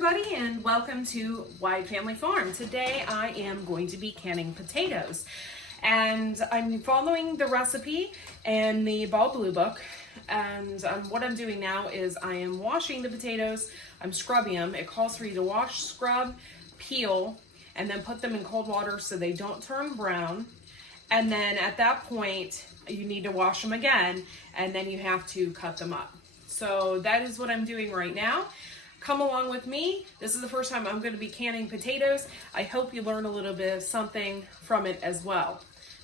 everybody, and welcome to Wide Family Farm. Today I am going to be canning potatoes, and I'm following the recipe in the Ball Blue book. And what I'm doing now is I am washing the potatoes. I'm scrubbing them. It calls for you to wash, scrub, peel, and then put them in cold water so they don't turn brown. And then at that point you need to wash them again, and then you have to cut them up. So that is what I'm doing right now. Come along with me. This is the first time I'm going to be canning potatoes. I hope you learn a little bit of something from it as well.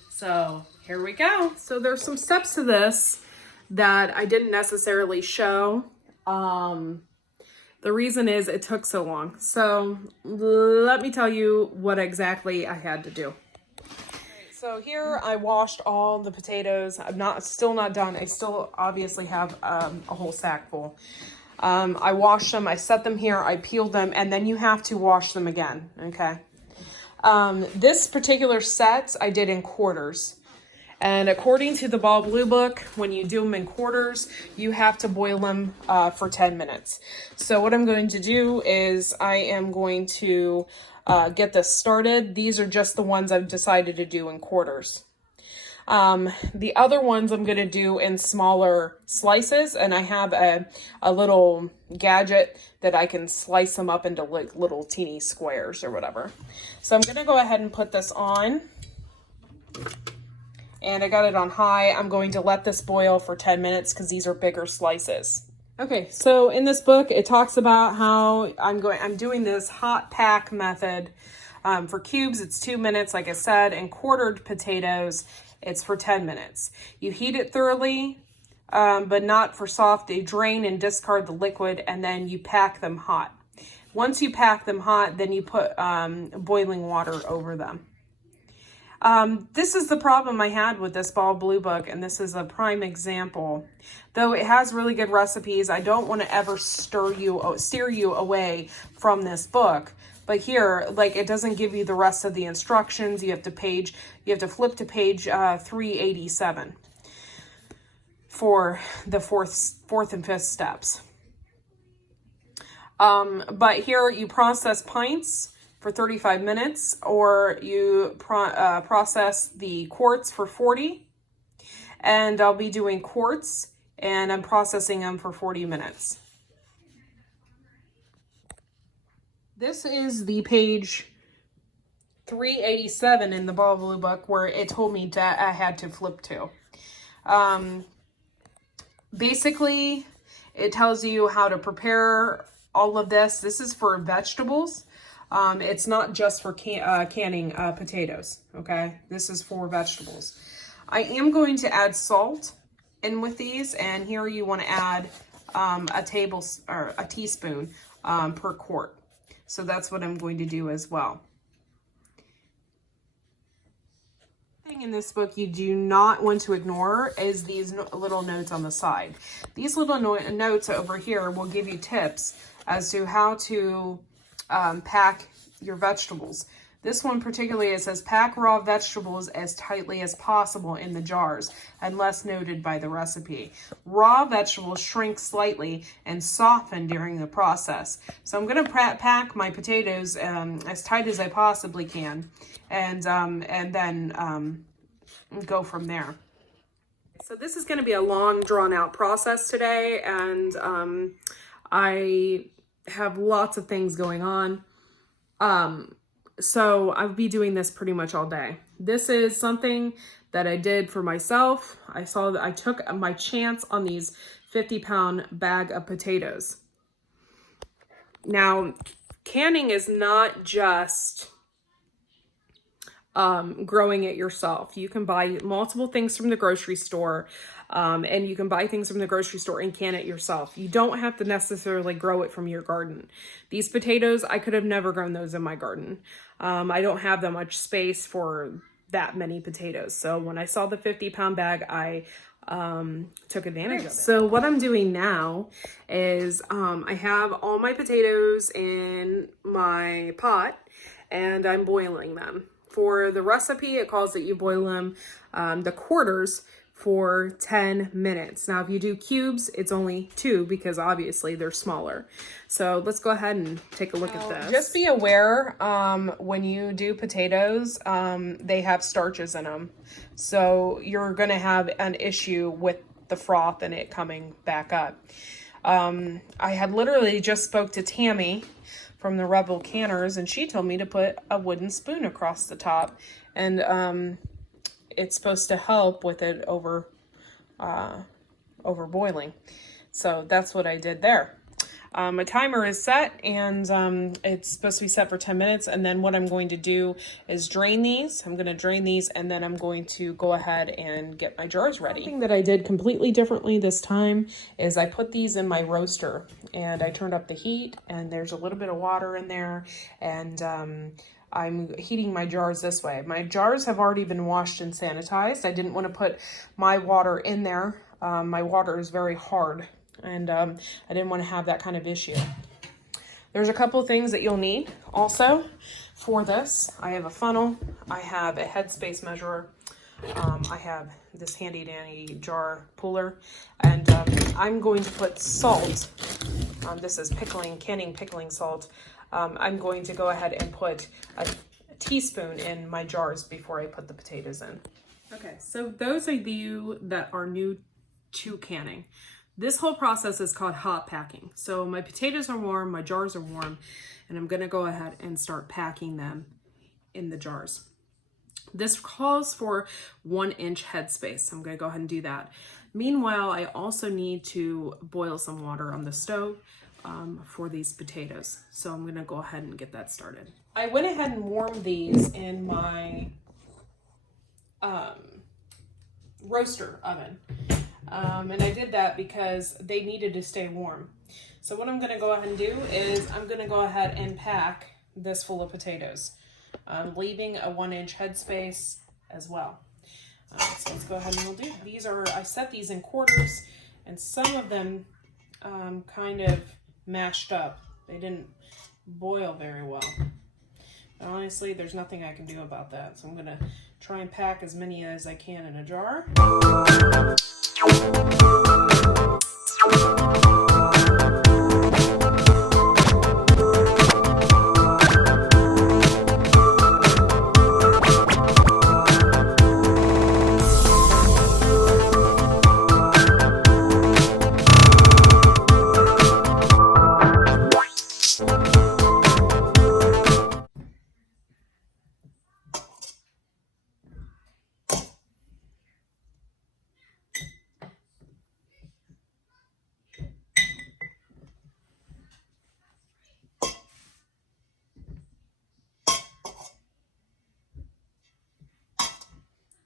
So here we go. So there's some steps to this that I didn't necessarily show. The reason is it took so long. So let me tell you what exactly I had to do. So here I washed all the potatoes. I'm still not done. I still obviously have a whole sack full. I washed them, I set them here, I peeled them, and then you have to wash them again, okay? This particular set I did in quarters. And according to the Ball Blue book, when you do them in quarters, you have to boil them for 10 minutes. So what I'm going to do is I am going to get this started. These are just the ones I've decided to do in quarters. The other ones I'm going to do in smaller slices, and I have a little gadget that I can slice them up into like little teeny squares or whatever. So I'm going to go ahead and put this on, and I got it on high. I'm going to let this boil for 10 minutes because these are bigger slices. Okay, so in this book, it talks about how I'm doing this hot pack method. For cubes, it's 2 minutes, like I said, and quartered potatoes, it's for 10 minutes. You heat it thoroughly, but not for soft. They drain and discard the liquid, and then you pack them hot. Once you pack them hot, then you put boiling water over them. This is the problem I had with this Ball Blue book, and this is a prime example. Though it has really good recipes, I don't want to ever steer you away from this book. But here, like, it doesn't give you the rest of the instructions. You have to flip to page 387 for the fourth and fifth steps. But here you process pints for 35 minutes, or you process the quarts for 40. And I'll be doing quarts, and I'm processing them for 40 minutes. This is the page 387 in the Ball Blue book where it told me that I had to flip to. Basically, it tells you how to prepare all of this. This is for vegetables. It's not just for canning potatoes, okay? This is for vegetables. I am going to add salt in with these, and here you want to add a teaspoon per quart. So that's what I'm going to do as well. Thing in this book you do not want to ignore is these little notes on the side. These little notes over here will give you tips as to how to pack your vegetables. This one particularly, it says pack raw vegetables as tightly as possible in the jars, unless noted by the recipe. Raw vegetables shrink slightly and soften during the process. So I'm going to pack my potatoes as tight as I possibly can, and then go from there. So this is going to be a long, drawn-out process today, and I have lots of things going on. So I'll be doing this pretty much all day. This is something that I did for myself. I saw that I took my chance on these 50-pound bag of potatoes. Now, canning is not just growing it yourself. You can buy multiple things from the grocery store, and you can buy things from the grocery store and can it yourself. You don't have to necessarily grow it from your garden. These potatoes, I could have never grown those in my garden. I don't have that much space for that many potatoes. So when I saw the 50-pound bag, I took advantage of it. So what I'm doing now is I have all my potatoes in my pot, and I'm boiling them. For the recipe, it calls that you boil them the quarters for 10 minutes. Now, if you do cubes, it's only 2 because obviously they're smaller. So let's go ahead and take a look at this. Just be aware, when you do potatoes, they have starches in them. So you're gonna have an issue with the froth and it coming back up. I had literally just spoke to Tammy from the Rebel Canners, and she told me to put a wooden spoon across the top, and it's supposed to help with it over boiling. So that's what I did there. My timer is set, and it's supposed to be set for 10 minutes. And then what I'm going to do is drain these. I'm going to drain these, and then I'm going to go ahead and get my jars ready. Something that I did completely differently this time is I put these in my roaster, and I turned up the heat, and there's a little bit of water in there, and I'm heating my jars this way. My jars have already been washed and sanitized. I didn't want to put my water in there. My water is very hard, and I didn't want to have that kind of issue. There's a couple of things that you'll need also for this. I have a funnel, I have a headspace measurer, I have this handy dandy jar puller, and I'm going to put salt. This is canning pickling salt. I'm going to go ahead and put a teaspoon in my jars before I put the potatoes in. Okay, so those of you that are new to canning, this whole process is called hot packing. So my potatoes are warm, my jars are warm, and I'm gonna go ahead and start packing them in the jars. This calls for 1-inch headspace. So I'm gonna go ahead and do that. Meanwhile, I also need to boil some water on the stove for these potatoes. So I'm gonna go ahead and get that started. I went ahead and warmed these in my roaster oven. And I did that because they needed to stay warm. So what I'm gonna go ahead and do is I'm gonna go ahead and pack this full of potatoes, leaving a 1-inch headspace as well. So let's go ahead and we'll do. I set these in quarters, and some of them kind of mashed up. They didn't boil very well. But honestly, there's nothing I can do about that. So I'm gonna try and pack as many as I can in a jar.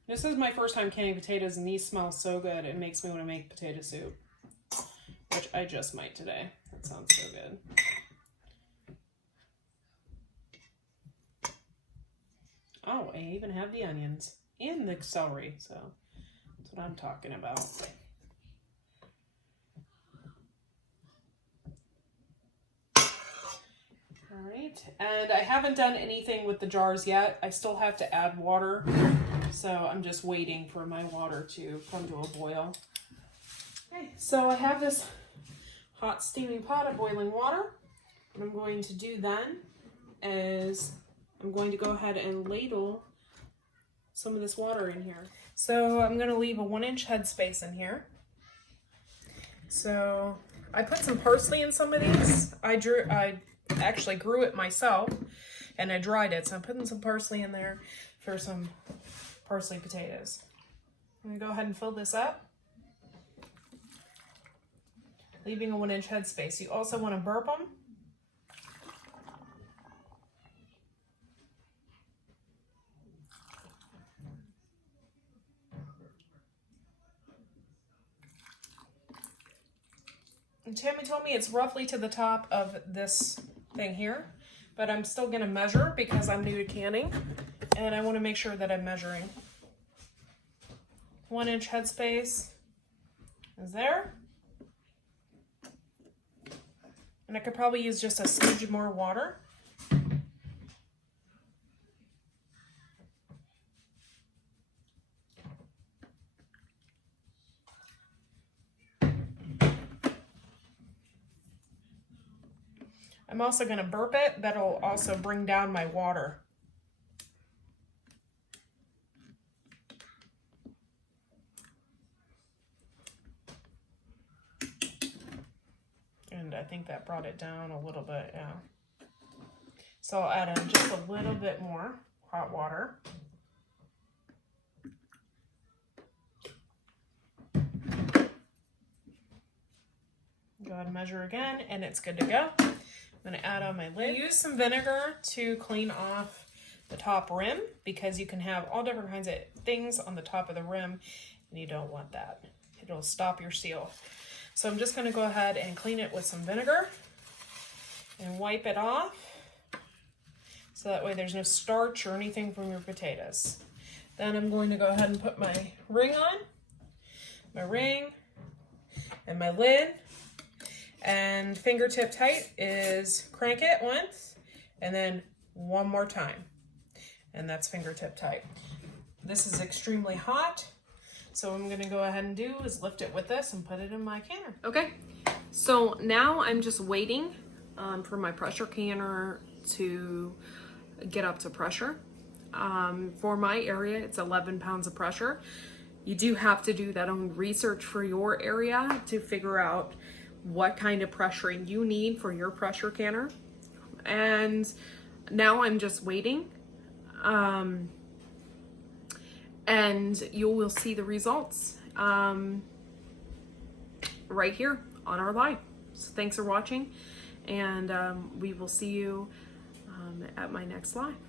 This is my first time canning potatoes, and these smell so good. It makes me want to make potato soup, which I just might today. That sounds so good. Oh, I even have the onions and the celery, so that's what I'm talking about. All right, and I haven't done anything with the jars yet. I still have to add water. So I'm just waiting for my water to come to a boil. Okay, so I have this hot steaming pot of boiling water. What I'm going to do then is I'm going to go ahead and ladle some of this water in here. So I'm going to leave a 1-inch headspace in here. So I put some parsley in some of these. I actually grew it myself, and I dried it. So I'm putting some parsley in there for some parsley potatoes. I'm gonna go ahead and fill this up, leaving a 1-inch headspace. You also want to burp them. And Tammy told me it's roughly to the top of this thing here, but I'm still gonna measure because I'm new to canning, and I want to make sure that I'm measuring. 1-inch headspace is there. And I could probably use just a smidge more water. I'm also going to burp it. That'll also bring down my water. And I think that brought it down a little bit, yeah. So I'll add in just a little bit more hot water. Go ahead and measure again, and it's good to go. I'm going to add on my lid. Use some vinegar to clean off the top rim, because you can have all different kinds of things on the top of the rim, and you don't want that. It'll stop your seal. So I'm just going to go ahead and clean it with some vinegar and wipe it off, so that way there's no starch or anything from your potatoes. Then I'm going to go ahead and put my ring on, my ring and my lid. And fingertip tight is crank it once and then one more time. And that's fingertip tight. This is extremely hot. So what I'm gonna go ahead and do is lift it with this and put it in my canner. Okay, so now I'm just waiting for my pressure canner to get up to pressure. For my area, it's 11 pounds of pressure. You do have to do that own research for your area to figure out what kind of pressuring you need for your pressure canner. And now I'm just waiting. And you will see the results right here on our live. So thanks for watching, and we will see you at my next live.